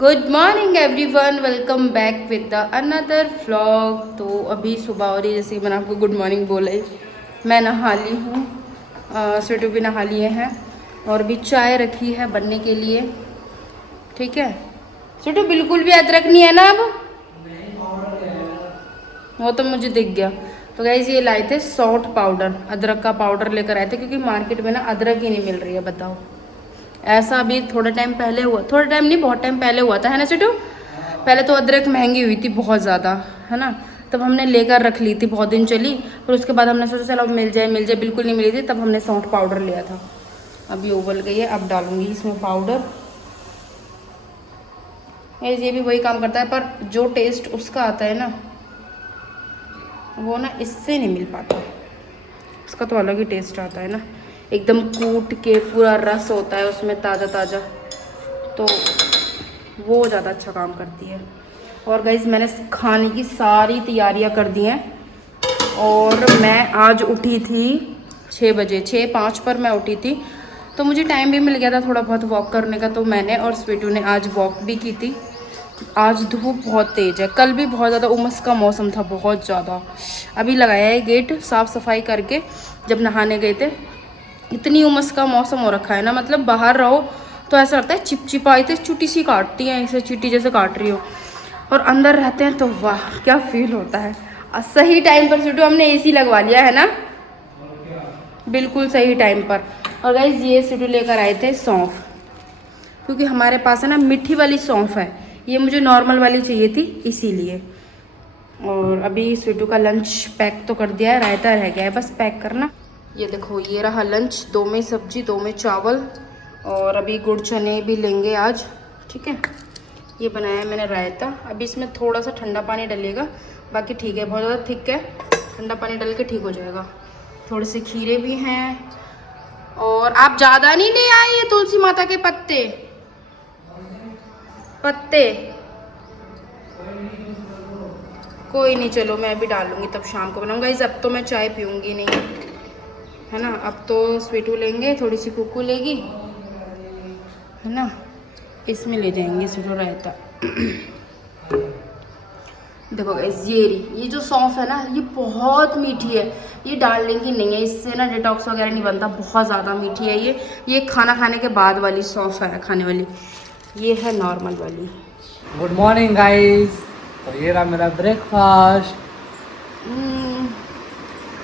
Good morning everyone, welcome back with the another vlog. तो अभी सुबह हो रही, जैसे मैंने आपको गुड मॉर्निंग बोला ही, मैं नहा ली हूँ, स्वेटू भी नहा लिए हैं और अभी चाय रखी है बनने के लिए। ठीक है स्वेटू, बिल्कुल भी अदरक नहीं है ना अब? वो तो मुझे दिख गया। तो गाइस ये लाए थे सॉल्ट पाउडर, अदरक का पाउडर लेकर आए थे क्योंकि मार्केट में ना अदरक ही नहीं मिल रही है। बताओ, ऐसा अभी थोड़ा टाइम पहले हुआ, थोड़ा टाइम नहीं बहुत टाइम पहले हुआ था, है ना सिटू? पहले तो अदरक महंगी हुई थी बहुत ज़्यादा, है ना? तब हमने लेकर रख ली थी, बहुत दिन चली। फिर उसके बाद हमने सोचा चलो मिल जाए, बिल्कुल नहीं मिली थी, तब हमने सौंठ पाउडर लिया था। अभी उबल गई है, अब डालूंगी इसमें पाउडर। ये भी वही काम करता है, पर जो टेस्ट उसका आता है ना, वो ना इससे नहीं मिल पाता। उसका तो अलग ही टेस्ट आता है ना, एकदम कूट के पूरा रस होता है उसमें ताज़ा ताज़ा, तो वो ज़्यादा अच्छा काम करती है। और गाइस मैंने खाने की सारी तैयारियां कर दी हैं और मैं आज उठी थी 6 बजे, 6:05 पर मैं उठी थी, तो मुझे टाइम भी मिल गया था थोड़ा बहुत वॉक करने का। तो मैंने और स्वीटू ने आज वॉक भी की थी। आज धूप बहुत तेज़ है, कल भी बहुत ज़्यादा उमस का मौसम था, बहुत ज़्यादा। अभी लगाया है गेट साफ़ सफाई करके, जब नहाने गए थे। इतनी उमस का मौसम हो रखा है ना, मतलब बाहर रहो तो ऐसा लगता है चिपचिपाई थे, चुटी सी काटती हैं, ऐसे चींटी जैसे काट रही हो। और अंदर रहते हैं तो वाह क्या फील होता है। और सही टाइम पर सिटू हमने एसी लगवा लिया है ना, बिल्कुल सही टाइम पर। और गाइस ये सिटू लेकर आए थे सौंफ, क्योंकि हमारे पास है ना मीठी वाली सौंफ है, ये मुझे नॉर्मल वाली चाहिए थी इसीलिए। और अभी स्वीटू का लंच पैक तो कर दिया है, रायता रह गया है बस पैक करना। ये देखो ये रहा लंच, 2 में सब्जी 2 में चावल, और अभी गुड़ चने भी लेंगे आज। ठीक है, ये बनाया है मैंने रायता। अभी इसमें थोड़ा सा ठंडा पानी डलेगा, बाकी ठीक है, बहुत ज़्यादा थिक है, ठंडा पानी डल के ठीक हो जाएगा। थोड़े से खीरे भी हैं, और आप ज़्यादा नहीं ले आए ये तुलसी माता के पत्ते पत्ते कोई नहीं, चलो मैं भी डाल लूँगी, तब शाम को बनाऊँगा। इस अब तो मैं चाय पीऊँगी नहीं, है ना? अब तो स्वीटू लेंगे, थोड़ी सी कुकू लेगी, है ना? इसमें ले जाएंगे स्वीटू रायता। देखो गाइस ये जो सौंफ है ना, ये बहुत मीठी है, ये डालने की नहीं है, इससे ना डिटॉक्स वगैरह नहीं बनता, बहुत ज़्यादा मीठी है ये खाना खाने के बाद वाली सौंफ है खाने वाली, ये है नॉर्मल वाली। गुड मॉर्निंग गाइस, तो ये रहा मेरा ब्रेकफास्ट।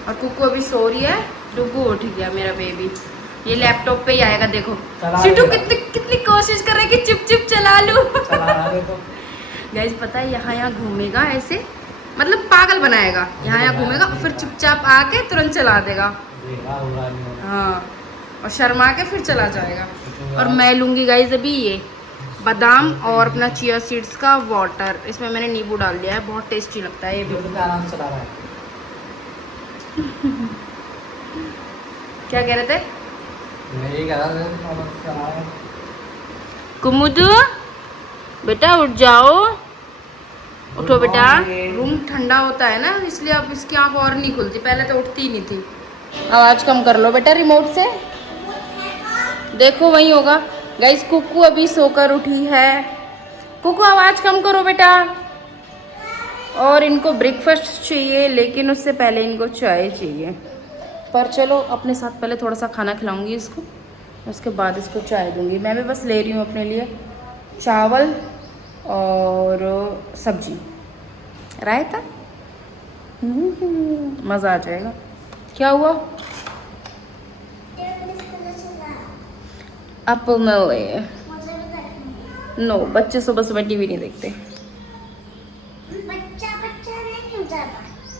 और कुकू अभी सो रही है, डुगू उठ गया मेरा बेबी, ये लैपटॉप पे ही आएगा। देखो सिटू कितनी कोशिश कर रहा है कि चिप चला लूं। गाइस पता है यहाँ घूमेगा ऐसे, मतलब पागल बनाएगा, यहाँ घूमेगा फिर चुपचाप आके तुरंत चला देगा। हाँ, और शर्मा के फिर चला जाएगा। और मैं लूँगी गाइस अभी ये बादाम और अपना चिया सीड्स का वाटर, इसमें मैंने नींबू डाल दिया है, बहुत टेस्टी लगता है ये भी। आराम से चला रहा है। क्या कह रहे थे? मैं ये कह रहा था कुमुदू बेटा उठ जाओ, उठो बेटा। रूम ठंडा होता है ना, इसलिए अब इसकी आँख और नहीं खुलती, पहले तो उठती ही नहीं थी। आवाज़ कम कर लो बेटा रिमोट से, देखो वही होगा। गाइस कुकू अभी सोकर उठी है, कुकू आवाज़ कम करो बेटा। और इनको ब्रेकफास्ट चाहिए, लेकिन उससे पहले इनको चाय चाहिए। पर चलो अपने साथ पहले थोड़ा सा खाना खिलाऊंगी इसको, उसके बाद इसको चाय दूंगी। मैं भी बस ले रही हूँ अपने लिए चावल और सब्जी, रायता, मज़ा आ जाएगा। क्या हुआ? एप्पल मिले नो, बच्चे सुबह सुबह टीवी नहीं देखते।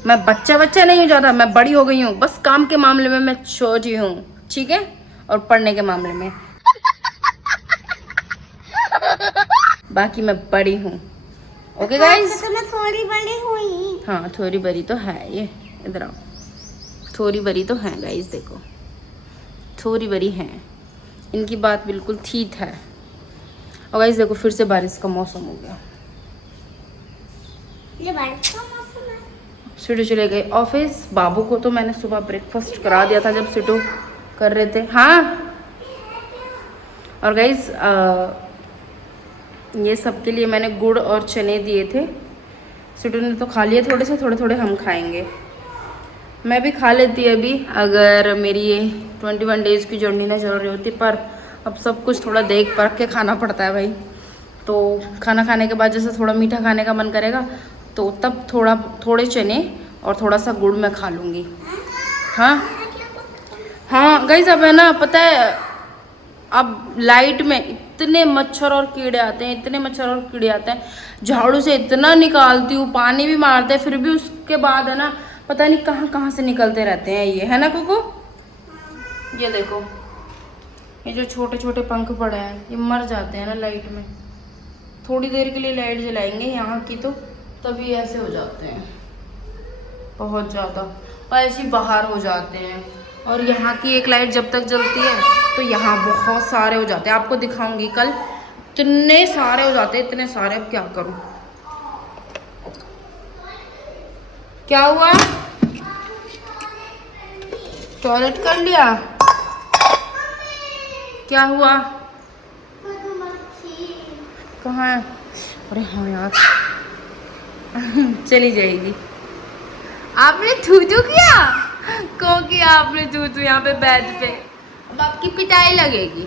मैं बच्चा नहीं हूँ ज़्यादा, मैं बड़ी हो गई हूँ, बस काम के मामले में मैं छोटी हूँ, ठीक है? और पढ़ने के मामले में बाकी मैं बड़ी हूँ। ओके गाइस, तो मैं थोड़ी बड़ी हुई। हाँ थोड़ी बड़ी तो है, ये इधर आओ, थोड़ी बड़ी तो है गाइस, देखो थोड़ी बड़ी है, इनकी बात बिल्कुल ठीक है। और गाइस देखो फिर से बारिश का मौसम हो गया, ये बारिश का मौसम है। सिटू चले गए ऑफिस। बाबू को तो मैंने सुबह ब्रेकफास्ट करा दिया था जब सिटू कर रहे थे। हाँ, और गाइस ये सबके लिए मैंने गुड़ और चने दिए थे। सिटू ने तो खा लिए थोड़े से, थोड़े थोड़े हम खाएंगे। मैं भी खा लेती अभी अगर मेरी ये 21 डेज़ की जर्नी ना चल रही होती, पर अब सब कुछ थोड़ा देख परख के खाना पड़ता है भाई। तो खाना खाने के बाद जैसे थोड़ा मीठा खाने का मन करेगा तो तब थोड़े चने और थोड़ा सा गुड़ मैं खा लूँगी। हाँ गाइस, अब है ना, पता है अब लाइट में इतने मच्छर और कीड़े आते हैं, इतने मच्छर और कीड़े आते हैं। झाड़ू से इतना निकालती हूँ, पानी भी मारते हैं, फिर भी उसके बाद है ना पता नहीं कहाँ कहाँ से निकलते रहते हैं ये, है ना कुकू? ये देखो, ये जो छोटे छोटे पंख पड़े हैं ये मर जाते हैं ना लाइट में। थोड़ी देर के लिए लाइट जलाएंगे यहाँ की तो तभी ऐसे हो जाते हैं बहुत ज़्यादा, और ऐसे ही बाहर हो जाते हैं। और यहाँ की एक लाइट जब तक जलती है तो यहाँ बहुत सारे हो जाते हैं। आपको दिखाऊंगी कल, इतने सारे हो जाते हैं, इतने सारे। अब क्या करूँ? क्या हुआ? टॉयलेट कर लिया? क्या हुआ? कहाँ है? अरे हाँ यार चली जाएगी। आपने थूथू किया? क्यों किया आपने थूथू यहाँ पे बेड पे? अब आपकी पिटाई लगेगी।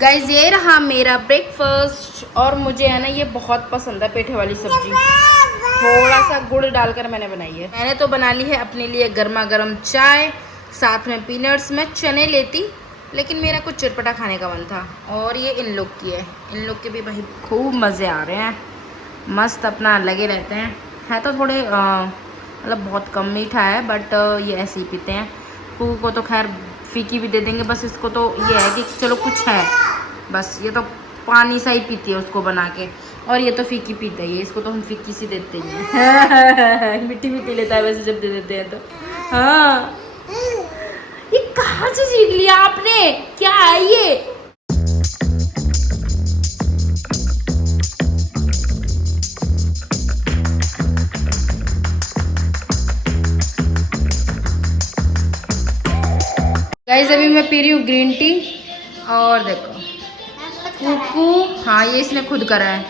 गाइस ये रहा मेरा ब्रेकफास्ट, और मुझे है ना ये बहुत पसंद है, पेठे वाली सब्जी। थोड़ा सा गुड़ डालकर मैंने बनाई है। मैंने तो बना ली है अपने लिए गर्मा गर्म चाय, साथ में पीनट्स। मैं चने लेती लेकिन मेरा कुछ चटपटा खाने का मन था, और ये इन लोग की है। इन लोग के भी भाई खूब मज़े आ रहे हैं, मस्त अपना लगे रहते हैं। है तो थोड़े मतलब बहुत कम मीठा है, बट ये ऐसे ही पीते हैं। कुकू को तो खैर फीकी भी दे देंगे, बस इसको तो ये है कि चलो कुछ है, बस ये तो पानी सा ही पीती है उसको बना के, और ये तो फीकी पीता है, इसको तो हम फीकी सी देते हैं। मिट्टी भी पी लेता है वैसे जब दे देते हैं तो। हाँ, ये कहाँ से सीख लिया आपने? क्या है ये? गाइस अभी मैं पी रही हूँ ग्रीन टी, और देखो कुकू, हाँ ये इसने खुद करा है।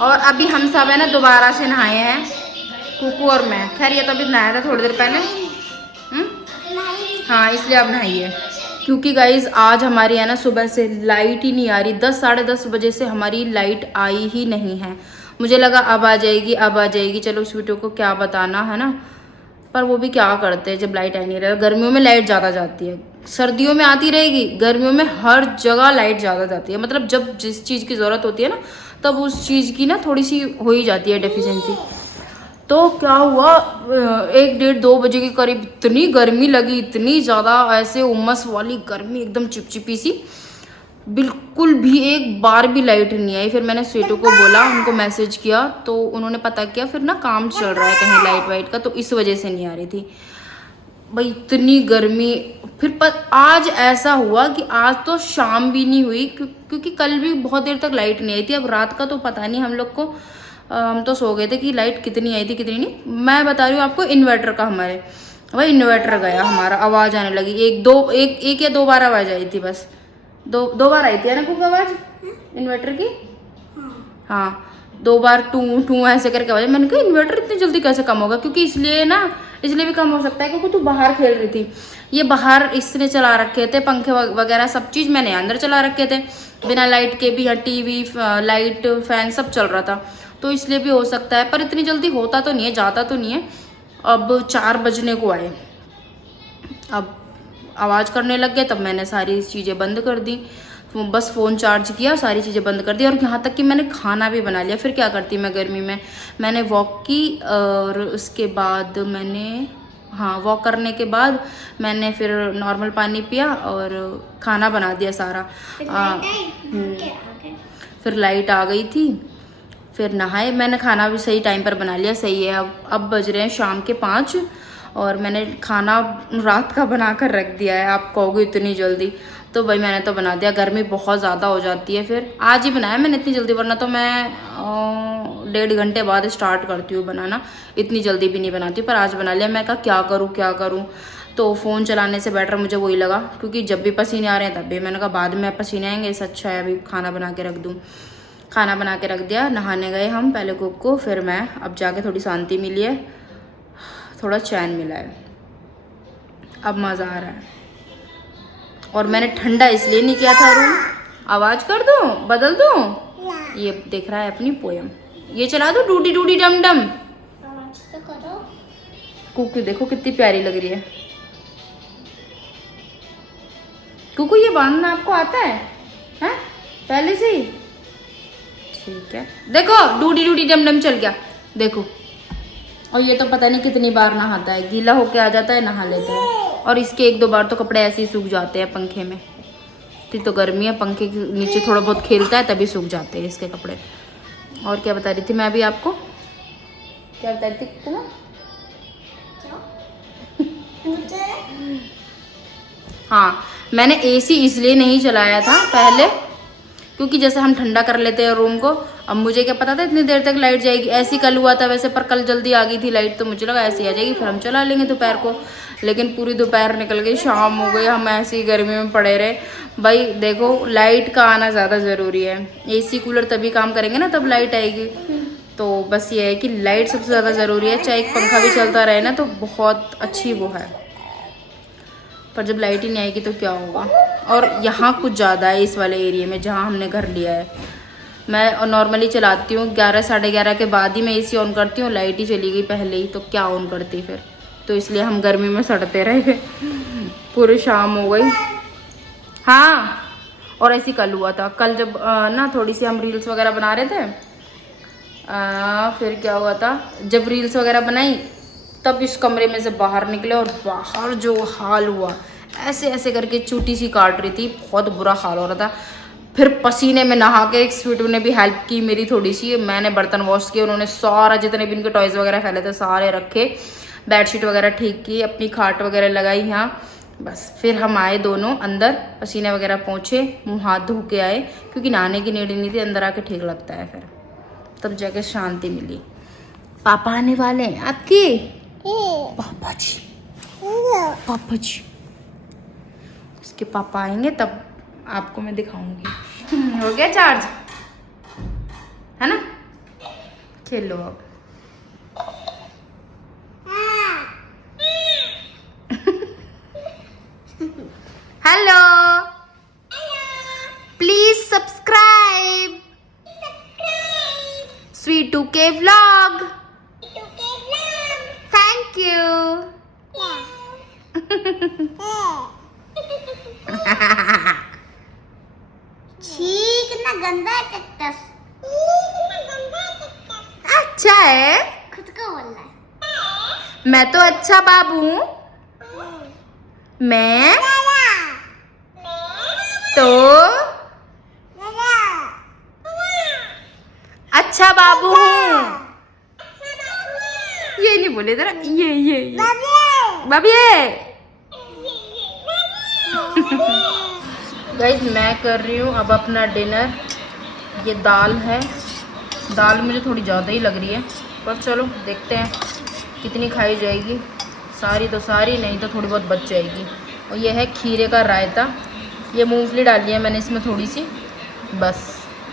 और अभी हम सब है ना दोबारा से नहाए हैं, कुकू और मैं। खैर ये तो अभी नहाया था थोड़ी देर पहले। हाँ इसलिए अब नहाइए, क्योंकि गाइस आज हमारी है ना सुबह से लाइट ही नहीं आ रही। 10 साढ़े 10 बजे से हमारी लाइट आई ही नहीं है। मुझे लगा अब आ जाएगी, अब आ जाएगी, चलो स्वीटों को क्या बताना, है ना। पर वो भी क्या करते हैं जब लाइट आई नहीं रही। गर्मियों में लाइट ज़्यादा जाती है, सर्दियों में आती रहेगी, गर्मियों में हर जगह लाइट ज़्यादा जाती है। मतलब जब जिस चीज़ की ज़रूरत होती है ना तब उस चीज़ की ना थोड़ी सी हो ही जाती है डेफिशिएंसी। तो क्या हुआ, 1 डेढ़ 2 बजे के करीब इतनी गर्मी लगी, इतनी ज़्यादा, ऐसे उमस वाली गर्मी, एकदम चिपचिपी सी, बिल्कुल भी एक बार भी लाइट नहीं आई। फिर मैंने स्वीटू को बोला, उनको मैसेज किया, तो उन्होंने पता किया फिर ना काम चल रहा है कहीं लाइट वाइट का, तो इस वजह से नहीं आ रही थी भाई, इतनी गर्मी। फिर आज ऐसा हुआ कि आज तो शाम भी नहीं हुई, क्योंकि कल भी बहुत देर तक लाइट नहीं आई थी। अब रात का तो पता नहीं हम लोग को, हम तो सो गए थे कि लाइट कितनी आई थी कितनी नहीं। मैं बता रही हूँ आपको इन्वर्टर का, हमारे भाई इन्वर्टर गया हमारा, आवाज़ आने लगी। एक या 2 बार आवाज़ आई थी, बस 2 बार आई थी ना कुछ आवाज़ इन्वर्टर की। हाँ 2 बार टू ऐसे करके आवाज़। मैंने कहा इन्वर्टर इतनी जल्दी कैसे कम होगा, क्योंकि इसलिए भी कम हो सकता है क्योंकि तू बाहर खेल रही थी। ये बाहर इसने चला रखे थे पंखे वगैरह सब चीज़, मैंने अंदर चला रखे थे बिना लाइट के भी। यहाँ टीवी लाइट फैन सब चल रहा था, तो इसलिए भी हो सकता है। पर इतनी जल्दी होता तो नहीं है, जाता तो नहीं है। अब 4 बजने को आए, अब आवाज़ करने लग गए, तब मैंने सारी चीज़ें बंद कर दी। तो बस फ़ोन चार्ज किया, सारी चीज़ें बंद कर दी, और यहाँ तक कि मैंने खाना भी बना लिया। फिर क्या करती मैं गर्मी में, मैंने वॉक की, और उसके बाद वॉक करने के बाद मैंने फिर नॉर्मल पानी पिया और खाना बना दिया सारा। फिर लाइट आ गई थी, फिर नहाए। मैंने खाना भी सही टाइम पर बना लिया, सही है। अब बज रहे हैं शाम के 5, और मैंने खाना रात का बना कर रख दिया है। आप कहोगे इतनी जल्दी, तो भाई मैंने तो बना दिया। गर्मी बहुत ज़्यादा हो जाती है, फिर आज ही बनाया मैंने इतनी जल्दी, वरना तो मैं 1.5 घंटे बाद स्टार्ट करती हूँ बनाना, इतनी जल्दी भी नहीं बनाती। पर आज बना लिया। मैं कहा क्या करूँ, तो फ़ोन चलाने से बेटर मुझे वही लगा, क्योंकि जब भी पसीने आ रहे हैं तब भी मैंने कहा बाद में पसीने आएंगे, इससे अच्छा है अभी खाना बना के रख दूँ। खाना बना के रख दिया, नहाने गए हम पहले कुक को, फिर मैं। अब जाके थोड़ी शांति मिली है, थोड़ा चैन मिला है, अब मज़ा आ रहा है। और मैंने ठंडा इसलिए नहीं किया था रूम। आवाज़ कर दूँ, बदल दूँ? ये देख रहा है अपनी पोयम, ये चला दो डूडी डूडी डम डम। तो करो। कुकू देखो कितनी प्यारी लग रही है। कुकू ये बांधना आपको आता है हैं? पहले से ही? ठीक है, देखो डूडी डूडी डम डम चल गया, देखो। और ये तो पता नहीं कितनी बार नहाता है, गीला होके आ जाता है, नहा लेता है। और इसके 1-2 बार तो कपड़े ऐसे ही सूख जाते हैं पंखे में। इतनी तो गर्मी है, पंखे के नीचे थोड़ा बहुत खेलता है तभी सूख जाते हैं इसके कपड़े। और क्या बता रही थी मैं अभी आपको, क्या बता रही थी तुम्हें? हाँ, मैंने एसी इसलिए नहीं चलाया था पहले, क्योंकि जैसे हम ठंडा कर लेते हैं रूम को। अब मुझे क्या पता था इतनी देर तक लाइट जाएगी, ऐसी कल हुआ था वैसे, पर कल जल्दी आ गई थी लाइट, तो मुझे लगा ऐसी आ जाएगी फिर हम चला लेंगे दोपहर को। लेकिन पूरी दोपहर निकल गई, शाम हो गई, हम ऐसी ही गर्मी में पड़े रहे। भाई देखो, लाइट का आना ज़्यादा ज़रूरी है। एसी कूलर तभी काम करेंगे ना, तब लाइट आएगी। तो बस ये है कि लाइट सबसे ज़्यादा ज़रूरी है, चाहे एक पंखा भी चलता रहे ना तो बहुत अच्छी वो है, पर जब लाइट ही नहीं आएगी तो क्या होगा। और यहाँ कुछ ज़्यादा है इस वाले एरिया में जहाँ हमने घर लिया है। मैं नॉर्मली चलाती हूँ 11 साढ़े 11 के बाद ही मैं एसी ऑन करती हूँ, लाइट ही चली गई पहले ही तो क्या ऑन करती फिर। तो इसलिए हम गर्मी में सड़ते रहे, पूरी शाम हो गई। हाँ, और ऐसी कल हुआ था, कल जब ना थोड़ी सी हम रील्स वगैरह बना रहे थे, फिर क्या हुआ था, जब रील्स वगैरह बनाई तब इस कमरे में से बाहर निकले और बाहर जो हाल हुआ, ऐसे ऐसे करके चूटी सी काट रही थी, बहुत बुरा हाल हो रहा था। फिर पसीने में नहा के एक स्वीटू ने भी हेल्प की मेरी थोड़ी सी, मैंने बर्तन वॉश किए, उन्होंने सारा जितने भी इनके टॉयज़ वगैरह फैले थे सारे रखे, बेडशीट वगैरह ठीक की, अपनी खाट वगैरह लगाई यहाँ। बस फिर हम आए दोनों अंदर, पसीने वगैरह पोंछे, मुँह हाथ धो के आए, क्योंकि नहाने की नीड नहीं थी, अंदर आके ठीक लगता है फिर, तब जाके शांति मिली। पापा आने वाले हैं आपके, पापा जी, पापा जी, इसके पापा आएंगे तब आपको मैं दिखाऊंगी। हो गया चार्ज, है ना? खेलो अब। हेलो, प्लीज सब्सक्राइब स्वीटू के व्लॉग। Thank you. छी, कितना गंदा है कैक्टस। अच्छा है, खुद को बोलना है। मैं तो अच्छा बाबू हूँ, मैं तो अच्छा बाबू हूँ। ये नहीं बोले जरा, ये बाबी। गाइस मैं कर रही हूँ अब अपना डिनर। ये दाल है, दाल मुझे थोड़ी ज़्यादा ही लग रही है, पर चलो देखते हैं कितनी खाई जाएगी। सारी तो सारी नहीं तो थोड़ी बहुत बच जाएगी। और ये है खीरे का रायता, ये मूंगफली डाली है मैंने इसमें थोड़ी सी, बस।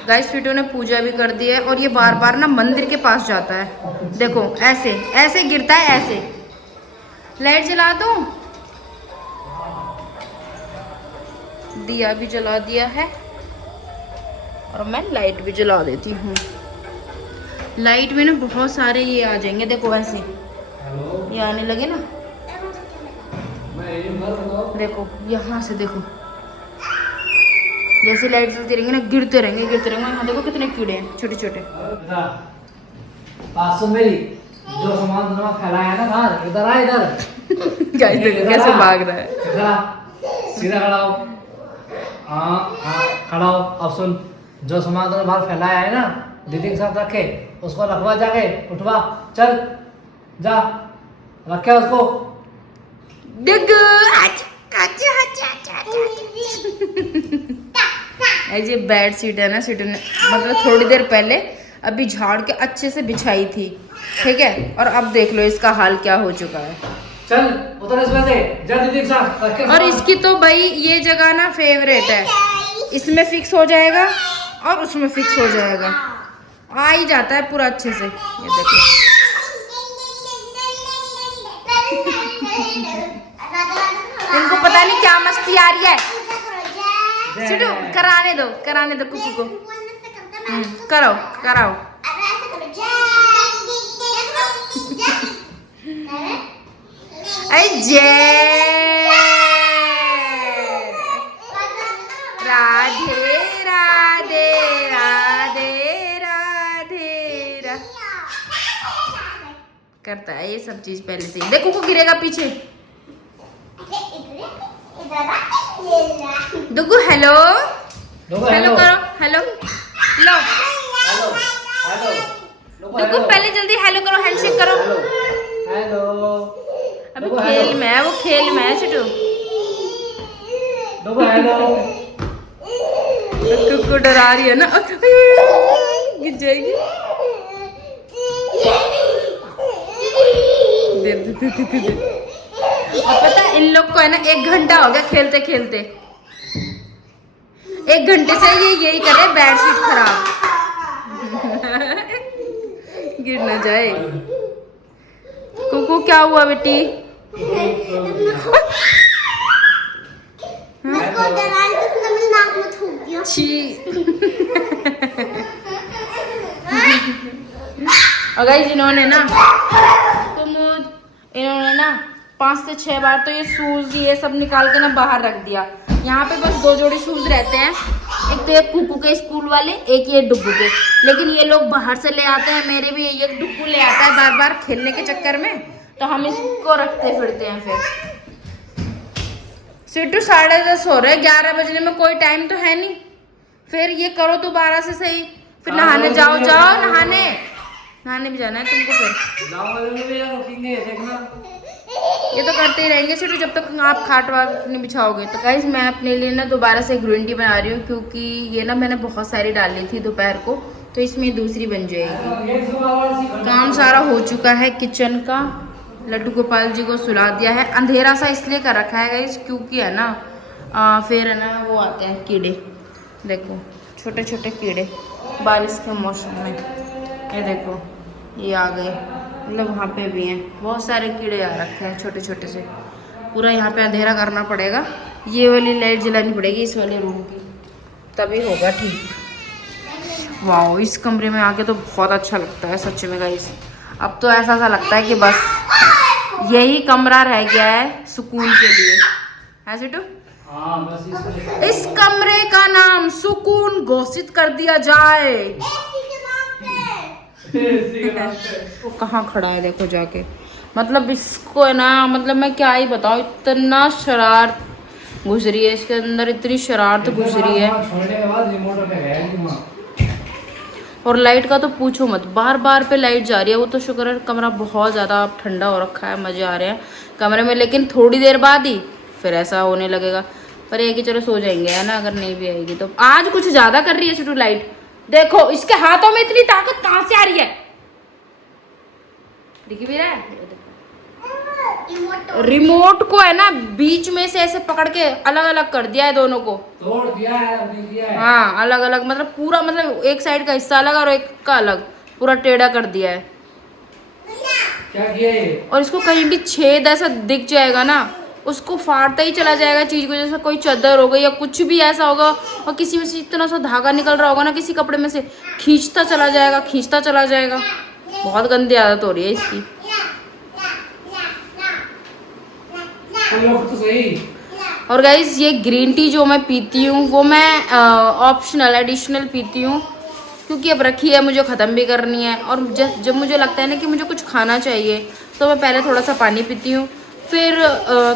गाइस स्वीटू ने पूजा भी कर दी है, और ये बार बार ना मंदिर के पास जाता है, देखो ऐसे ऐसे गिरता है ऐसे। लाइट जला दूँ? दिया भी जला दिया है, और मैं लाइट भी जला देती हूँ। लाइट में ना बहुत सारे ये आ जाएंगे, देखो ऐसे ये आने लगे ना, देखो यहाँ से देखो, जैसे लाइट चलती रहेंगे ना गिरते रहेंगे गिरते रहेंगे। यहाँ देखो कितने कीड़े हैं छोटे छोटे। मेरी जो सामान तुमने फैलाया ना बाहर, इधर आ, इधर गाइस देखो कैसे भाग रहा है। इधर आ, सीधा खड़ा हो। हाँ खड़ा हो। अब सुन, जो सामान तुमने बाहर फैलाया है ना दीदी के साथ रखे, उसको रखवा, जाके उठवा, चल जा, रखे उसको। ये बेड शीट है ना, शीट ने मतलब थोड़ी देर पहले अभी झाड़ के अच्छे से बिछाई थी, ठीक है, और अब देख लो इसका हाल क्या हो चुका है। चल उतर इसमें से, जा दीदी के साथ रख के और सामान। इसकी तो भाई ये जगह ना फेवरेट है, इसमें फिक्स हो जाएगा और उसमें फिक्स हो जाएगा, आ ही जाता है पूरा अच्छे से। ये देखो इनको पता नहीं क्या मस्ती आ रही है। चलो कराने दो कुकू को। करो कराओ। अरे जय राधे राधे राधे राधे रा करता है ये सब चीज पहले से ही। देखो को गिरेगा पीछे। दुगु हेलो हेलो करो, हेलो लो हेलो हेलो दुगु पहले जल्दी हेलो करो, हैंडशेक करो। हेलो अभी खेल में है, वो खेल में है छोटू। हेलो कुकु डरा रही है ना, गिर जाएगी। दे दे दे दे दे। और पता है इन लोग को है ना 1 घंटा हो गया खेलते खेलते, 1 घंटे से ये यही करे, बेडशीट खराब। गिर ना जाए। कुकु क्या हुआ बेटी? छी। और गाइस इन्होंने ना 5 से 6 बार तो ये शूज ये सब निकाल के ना बाहर रख दिया। यहाँ पे बस 2 जोड़ी शूज रहते हैं, एक तो एक कुकू के स्कूल वाले, एक ये डुग्गू के। लेकिन ये लोग बाहर से ले आते हैं, मेरे भी एक डुग्गू ले आता है बार बार खेलने के चक्कर में, तो हम इसको रखते फिरते हैं। फिर सिर्फ 10:30 हो रहे, 11 बजने में कोई टाइम तो है नहीं। फिर ये करो तो 12 से सही, फिर नहाने जाओ नहाने भी जाना है तुमको। फिर रोकेंगे देखना, ये तो करते ही रहेंगे सिर्फ जब तक आप खाट वाट नहीं बिछाओगे। तो गाइस मैं अपने लिए ना दोबारा से ग्रीन टी बना रही हूँ, क्योंकि ये ना मैंने बहुत सारी डाली थी दोपहर को, तो इसमें दूसरी बन जाएगी। काम सारा हो चुका है किचन का। लड्डू गोपाल जी को सुला दिया है। अंधेरा सा इसलिए कर रखा है गाइस क्योंकि है ना फिर है ना वो आते हैं कीड़े। देखो छोटे छोटे कीड़े बारिश के मौसम में, ये देखो ये आ गए, मतलब वहाँ पे भी हैं बहुत सारे कीड़े आ रखे हैं छोटे छोटे से। पूरा यहाँ पे अंधेरा करना पड़ेगा, ये वाली लाइट जलानी पड़ेगी इस वाले रूम की, तभी होगा ठीक। वाह इस कमरे में आके तो बहुत अच्छा लगता है सच में गाइस। अब तो ऐसा लगता है कि बस यही कमरा रह गया है सुकून के लिए, है सिटू? हाँ बस इस कमरे का नाम सुकून घोषित कर दिया जाए। वो कहाँ खड़ा है देखो जाके, मतलब इसको है ना, मतलब मैं क्या ही बताऊँ, इतना शरारत घुस रही है इसके अंदर, इतनी शरारत घुस रही है। छोड़ने के बाद रिमोट पे गया और लाइट का तो पूछो मत, बार बार पे लाइट जा रही है। वो तो शुक्र है कमरा बहुत ज़्यादा ठंडा हो रखा है, मज़े आ रहे हैं कमरे में, लेकिन थोड़ी देर बाद ही फिर ऐसा होने लगेगा। पर ये कि चलो सो जाएंगे है ना, अगर नहीं भी आएगी तो। आज कुछ ज़्यादा कर रही है छोटू लाइट, देखो इसके हाथों में इतनी ताकत कहाँ से आ रही है, दिख भी रहा है। रिमोट को है ना बीच में से ऐसे पकड़ के अलग अलग कर दिया है, दोनों को तोड़ दिया है, अभी दिया है। हाँ अलग अलग, मतलब पूरा, मतलब एक साइड का हिस्सा अलग और एक का अलग, पूरा टेढ़ा कर दिया है। क्या किया ये? और इसको कहीं भी छेद ऐसा दिख जाएगा ना, उसको फाड़ता ही चला जाएगा चीज को, जैसे कोई चादर हो गई या कुछ भी ऐसा होगा, और किसी में से इतना सा धागा निकल रहा होगा ना किसी कपड़े में से, खींचता चला जाएगा। बहुत गंदी आदत हो रही है इसकी। तो सही। और गाइज ये ग्रीन टी जो मैं पीती हूँ वो मैं ऑप्शनल एडिशनल पीती हूँ, क्योंकि अब रखी है मुझे ख़त्म भी करनी है। और जब मुझे लगता है ना कि मुझे कुछ खाना चाहिए तो मैं पहले थोड़ा सा पानी पीती हूँ, फिर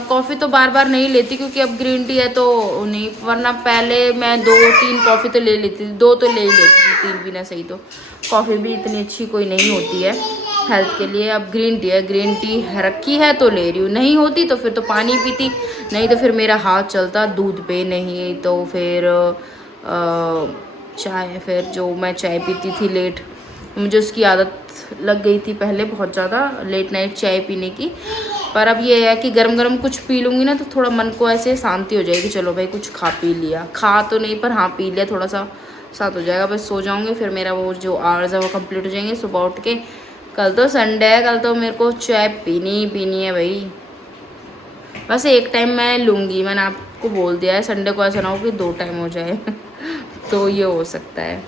कॉफ़ी तो बार बार नहीं लेती क्योंकि अब ग्रीन टी है तो नहीं, वरना पहले मैं 2-3 कॉफ़ी तो ले लेती थी, 2 तो ले ही लेती थी, 3 भी ना सही तो। कॉफ़ी भी इतनी अच्छी कोई नहीं होती है हेल्थ के लिए। अब ग्रीन टी है, ग्रीन टी रखी है तो ले रही हूँ, नहीं होती तो फिर तो पानी पीती, नहीं तो फिर मेरा हाथ चलता दूध पे, नहीं तो फिर चाय। फिर जो मैं चाय पीती थी लेट, मुझे उसकी आदत लग गई थी पहले बहुत ज़्यादा, लेट नाइट चाय पीने की, पर अब ये है कि गरम गरम कुछ पी लूँगी ना तो थोड़ा मन को ऐसे शांति हो जाएगी, चलो भाई कुछ खा पी लिया, खा तो नहीं पर हाँ पी लिया, थोड़ा सा साथ हो जाएगा। बस सो जाऊँगी, फिर मेरा वो जो आवर्स है वो कंप्लीट हो जाएंगे। सुबह उठ के कल तो संडे है, कल तो मेरे को चाय पीनी ही पीनी है भाई। बस एक टाइम मैं लूँगी, मैंने आपको बोल दिया है, संडे को ऐसा ना हो कि 2 टाइम हो जाए तो ये हो सकता है,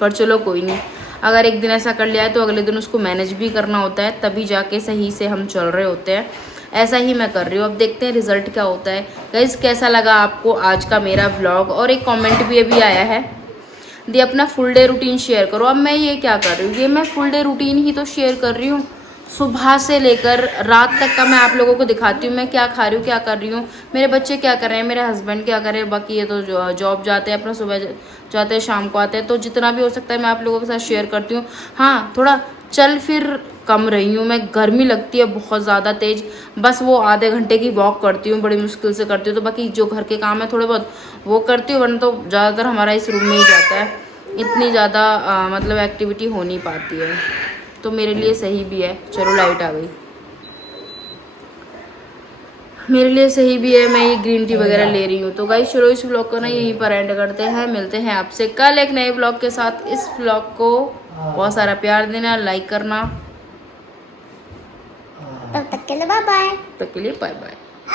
पर चलो कोई नहीं। अगर एक दिन ऐसा कर लिया है तो अगले दिन उसको मैनेज भी करना होता है, तभी जाके सही से हम चल रहे होते हैं। ऐसा ही मैं कर रही हूँ, अब देखते हैं रिजल्ट क्या होता है। गाइस कैसा लगा आपको आज का मेरा व्लॉग? और एक कमेंट भी अभी आया है, दी अपना फुल डे रूटीन शेयर करो। अब मैं ये क्या कर रही हूँ, ये मैं फुल डे रूटीन ही तो शेयर कर रही हूँ, सुबह से लेकर रात तक का मैं आप लोगों को दिखाती हूँ मैं क्या खा रही हूँ, क्या कर रही हूँ, मेरे बच्चे क्या कर रहे हैं, मेरे हस्बैंड क्या कर रहे हैं। बाकी ये तो जॉब जाते हैं, अपना सुबह जाते हैं शाम को आते हैं, तो जितना भी हो सकता है मैं आप लोगों के साथ शेयर करती हूँ। हाँ थोड़ा चल फिर कम रही हूँ मैं, गर्मी लगती है बहुत ज़्यादा तेज़, बस वो आधे घंटे की वॉक करती हूँ, बड़ी मुश्किल से करती हूँ। तो बाकी जो घर के काम है थोड़े बहुत वो करती हूँ, वरना तो ज़्यादातर हमारा इस रूम में ही जाता है, इतनी ज़्यादा मतलब एक्टिविटी हो नहीं पाती है, तो मेरे लिए सही भी है। चलो लाइट आ गई, मेरे लिए सही भी है, मैं ये ग्रीन टी वगैरह ले रही हूँ। तो गाइस चलो इस व्लॉग को ना यहीं पर एंड करते हैं, मिलते हैं आपसे कल एक नए व्लॉग के साथ। इस व्लॉग को बहुत सारा प्यार देना, लाइक करना, तब तक के लिए बाय बाय। तब के लिए बाय बाय।